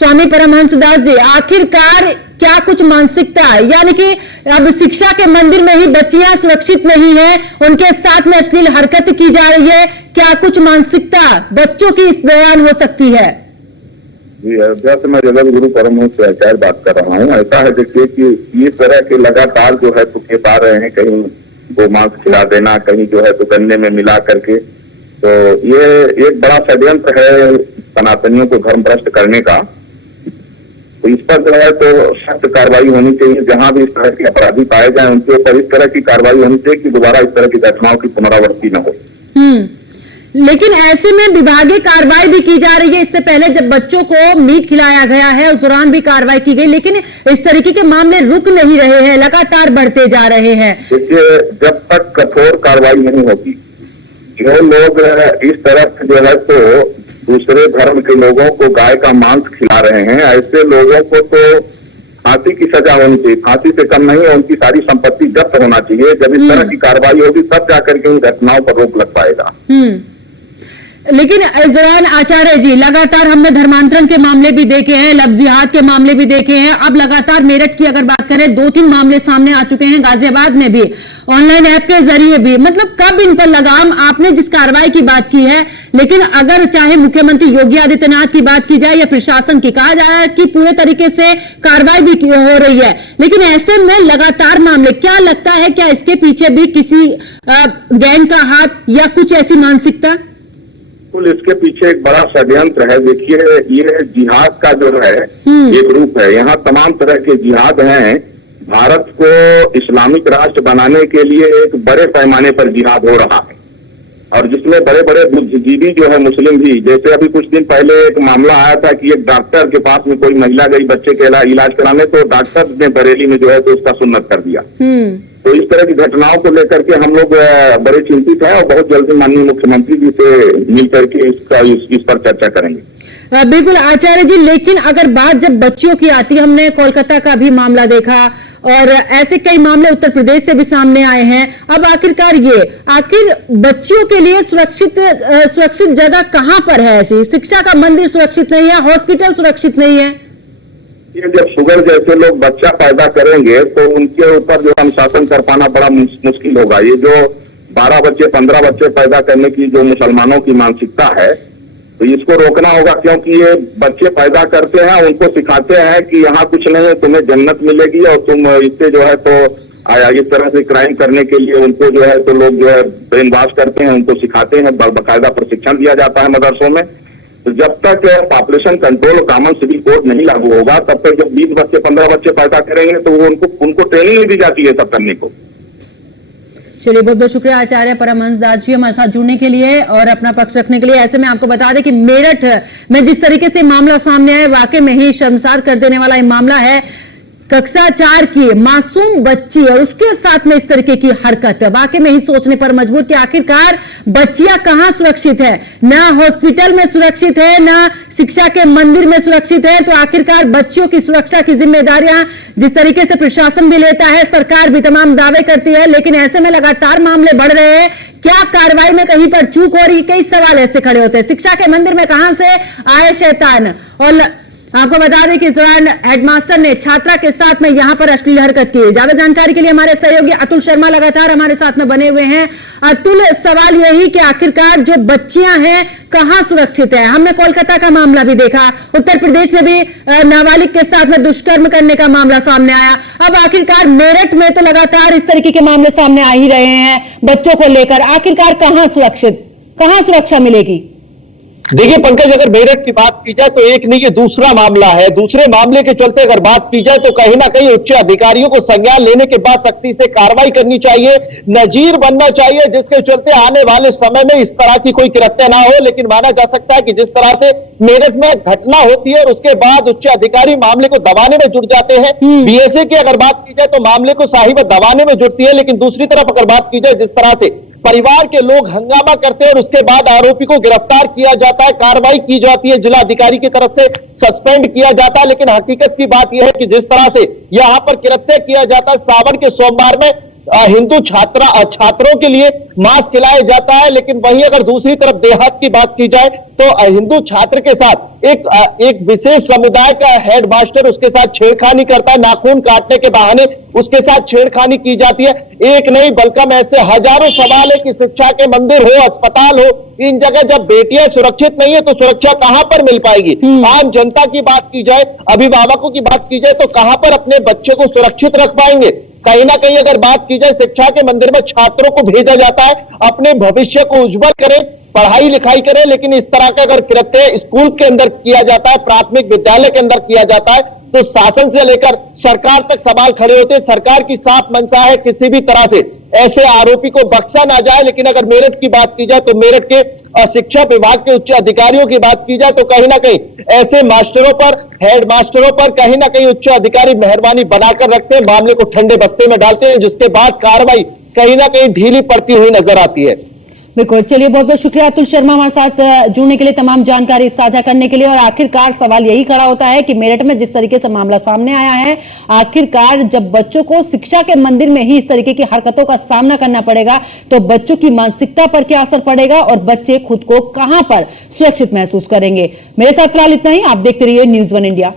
स्वामी परमहंसदास जी, आखिरकार क्या कुछ मानसिकता, यानी कि अब शिक्षा के मंदिर में ही बच्चियां सुरक्षित नहीं है, उनके साथ में अश्लील हरकत की जा रही है, क्या कुछ मानसिकता बच्चों की इस दौरान हो सकती है? जी, अयोध्या से मैं जगत गुरु परमहंस आचार्य बात कर रहा हूँ। ऐसा है देखिए कि इस तरह के लगातार जो है तो केस आ रहे हैं, कहीं गोमांस खिला देना, कहीं जो है तो गन्ने में मिला करके, तो ये एक बड़ा षड्यंत्र है सनातनियों को धर्म भ्रष्ट करने का। तो इस पर जो है तो सख्त कार्रवाई होनी चाहिए। जहां भी इस तरह के अपराधी पाए जाए उनके ऊपर इस तरह की कार्रवाई होनी चाहिए कि दोबारा इस तरह की घटनाओं की पुनरावृत्ति न हो। लेकिन ऐसे में विभागीय कार्रवाई भी की जा रही है। इससे पहले जब बच्चों को मीट खिलाया गया है उस दौरान भी कार्रवाई की गई, लेकिन इस तरीके के मामले रुक नहीं रहे हैं, लगातार बढ़ते जा रहे हैं। देखिए, जब तक कठोर कार्रवाई नहीं होगी, जो लोग इस तरह जो है तो दूसरे धर्म के लोगों को गाय का मांस खिला रहे हैं, ऐसे लोगों को तो फांसी की सजा होनी चाहिए। फांसी से कम नहीं, उनकी सारी संपत्ति जब्त होना चाहिए। जब इस तरह की कार्रवाई होगी तब जाकर के इन घटनाओं पर रोक लग पाएगा। लेकिन इस दौरान आचार्य जी, लगातार हमने धर्मांतरण के मामले भी देखे हैं, लव जिहाद के मामले भी देखे हैं, अब लगातार मेरठ की अगर बात करें 2-3 मामले सामने आ चुके हैं, गाजियाबाद में भी, ऑनलाइन ऐप के जरिए भी। मतलब कब इन पर लगाम? आपने जिस कार्रवाई की बात की है, लेकिन अगर चाहे मुख्यमंत्री योगी आदित्यनाथ की बात की जाए या प्रशासन की, कहा जाए कि पूरे तरीके से कार्रवाई भी हो रही है, लेकिन ऐसे में लगातार मामले, क्या लगता है क्या इसके पीछे भी किसी गैंग का हाथ या कुछ ऐसी मानसिकता? इसके पीछे एक बड़ा षड्यंत्र है। देखिए, ये जिहाद का जो है एक रूप है। यहाँ तमाम तरह के जिहाद हैं। भारत को इस्लामिक राष्ट्र बनाने के लिए एक बड़े पैमाने पर जिहाद हो रहा है, और जिसमें बड़े बड़े बुद्धिजीवी जो है मुस्लिम भी, जैसे अभी कुछ दिन पहले एक मामला आया था कि एक डॉक्टर के पास में कोई महिला गई बच्चे के इलाज कराने, तो डॉक्टर ने बरेली में जो है तो उसका सुन्नत कर दिया। तो इस तरह की घटनाओं को लेकर के हम लोग बड़े चिंतित हैं और बहुत जल्दी माननीय मुख्यमंत्री जी से मिल करके इस पर चर्चा करेंगे। बिल्कुल आचार्य जी, लेकिन अगर बात जब बच्चियों की आती है, हमने कोलकाता का भी मामला देखा और ऐसे कई मामले उत्तर प्रदेश से भी सामने आए हैं। अब आखिरकार आखिर बच्चियों के लिए सुरक्षित जगह कहां पर है? ऐसी शिक्षा का मंदिर सुरक्षित नहीं है, हॉस्पिटल सुरक्षित नहीं है। ये जब शुगर जैसे लोग बच्चा पैदा करेंगे तो उनके ऊपर जो अनुशासन कर पाना बड़ा मुश्किल होगा। ये जो 12 बच्चे 15 बच्चे पैदा करने की जो मुसलमानों की मानसिकता है, तो इसको रोकना होगा, क्योंकि ये बच्चे पैदा करते हैं, उनको सिखाते हैं कि यहाँ कुछ नहीं है, तुम्हें जन्नत मिलेगी, और तुम इससे जो है तो इस तरह से क्राइम करने के लिए उनको जो है तो लोग जो है ब्रेन वॉश करते हैं, उनको सिखाते हैं, बाकायदा प्रशिक्षण दिया जाता है मदरसों में। तो जब तक population control common civil code नहीं लागू होगा, तब तक जब 20 बच्चे 15 बच्चे पैदा करेंगे तो उनको ट्रेनिंग नहीं दी जाती है सब करने को। चलिए, बहुत बहुत शुक्रिया आचार्य परमहंसदास जी हमारे साथ जुड़ने के लिए और अपना पक्ष रखने के लिए। ऐसे में आपको बता दें कि मेरठ में जिस तरीके से मामला सामने आया, वाकई में ही शर्मसार कर देने वाला ये मामला है। कक्षा 4 की मासूम बच्ची और उसके साथ में इस तरीके की हरकत वाकई में ही सोचने पर मजबूर कि आखिरकार बच्चियां कहां सुरक्षित है, ना हॉस्पिटल में सुरक्षित है, ना शिक्षा के मंदिर में सुरक्षित है। तो आखिरकार बच्चियों की सुरक्षा की जिम्मेदारियां जिस तरीके से प्रशासन भी लेता है, सरकार भी तमाम दावे करती है, लेकिन ऐसे में लगातार मामले बढ़ रहे हैं। क्या कार्रवाई में कहीं पर चूक हो रही? कई सवाल ऐसे खड़े होते हैं। शिक्षा के मंदिर में कहां से आए शैतान? और आपको बता दें कि इस दौरान हेडमास्टर ने छात्रा के साथ में यहां पर अश्लील हरकत की। ज्यादा जानकारी के लिए हमारे सहयोगी अतुल शर्मा लगातार हमारे साथ में बने हुए हैं। अतुल, सवाल यही कि आखिरकार जो बच्चियां हैं कहां सुरक्षित है? हमने कोलकाता का मामला भी देखा, उत्तर प्रदेश में भी नाबालिग के साथ में दुष्कर्म करने का मामला सामने आया। अब आखिरकार मेरठ में तो लगातार इस तरीके के मामले सामने आ ही रहे हैं बच्चों को लेकर। आखिरकार कहां सुरक्षा मिलेगी? देखिए पंकज, अगर मेरठ की बात की जाए तो एक नहीं, ये दूसरा मामला है। दूसरे मामले के चलते अगर बात की जाए तो कहीं ना कहीं उच्च अधिकारियों को संज्ञान लेने के बाद सख्ती से कार्रवाई करनी चाहिए, नजीर बनना चाहिए, जिसके चलते आने वाले समय में इस तरह की कोई कृत्य ना हो। लेकिन माना जा सकता है कि जिस तरह से मेरठ में घटना होती है और उसके बाद उच्च अधिकारी मामले को दबाने में जुट जाते हैं। बीएसए की अगर बात की जाए तो मामले को साहिब दबाने में जुटती है, लेकिन दूसरी तरफ अगर बात की जाए जिस तरह से परिवार के लोग हंगामा करते हैं और उसके बाद आरोपी को गिरफ्तार किया जाता है, कार्रवाई की जाती है, जिला अधिकारी की तरफ से सस्पेंड किया जाता है। लेकिन हकीकत की बात यह है कि जिस तरह से यहां पर कृत्य किया जाता है, सावन के सोमवार में हिंदू छात्रों के लिए मास्क खिलाया जाता है, लेकिन वहीं अगर दूसरी तरफ देहात की बात की जाए तो हिंदू छात्र के साथ एक विशेष समुदाय का हेडमास्टर उसके साथ छेड़खानी करता है, नाखून काटने के बहाने उसके साथ छेड़खानी की जाती है। एक नहीं बल्कि ऐसे हजारों सवाल है कि शिक्षा के मंदिर हो, अस्पताल हो, इन जगह जब बेटियां सुरक्षित नहीं है तो सुरक्षा कहां पर मिल पाएगी। आम जनता की बात की जाए, अभिभावकों की बात की जाए तो कहां पर अपने बच्चे को सुरक्षित रख पाएंगे। कहीं ना कहीं अगर बात की जाए, शिक्षा के मंदिर में छात्रों को भेजा जाता है अपने भविष्य को उज्जवल करें, पढ़ाई लिखाई करें, लेकिन इस तरह का अगर कृत्य स्कूल के अंदर किया जाता है, प्राथमिक विद्यालय के अंदर किया जाता है, तो शासन से लेकर सरकार तक सवाल खड़े होते हैं। सरकार की साफ मंशा है किसी भी तरह से ऐसे आरोपी को बख्शा ना जाए। लेकिन अगर मेरठ की बात की जाए तो मेरठ के शिक्षा विभाग के उच्च अधिकारियों की बात की जाए तो कहीं ना कहीं ऐसे मास्टरों पर, हेड मास्टरों पर कहीं ना कहीं उच्च अधिकारी मेहरबानी बनाकर रखते हैं, मामले को ठंडे बस्ते में डालते हैं, जिसके बाद कार्रवाई कहीं ना कहीं ढीली पड़ती हुई नजर आती है। बिल्कुल, चलिए बहुत बहुत शुक्रिया अतुल शर्मा हमारे साथ जुड़ने के लिए, तमाम जानकारी साझा करने के लिए। और आखिरकार सवाल यही खड़ा होता है कि मेरठ में जिस तरीके से मामला सामने आया है, आखिरकार जब बच्चों को शिक्षा के मंदिर में ही इस तरीके की हरकतों का सामना करना पड़ेगा तो बच्चों की मानसिकता पर क्या असर पड़ेगा और बच्चे खुद को कहां पर सुरक्षित महसूस करेंगे। मेरे साथ फिलहाल इतना ही। आप देखते रहिए न्यूज़ 1 इंडिया।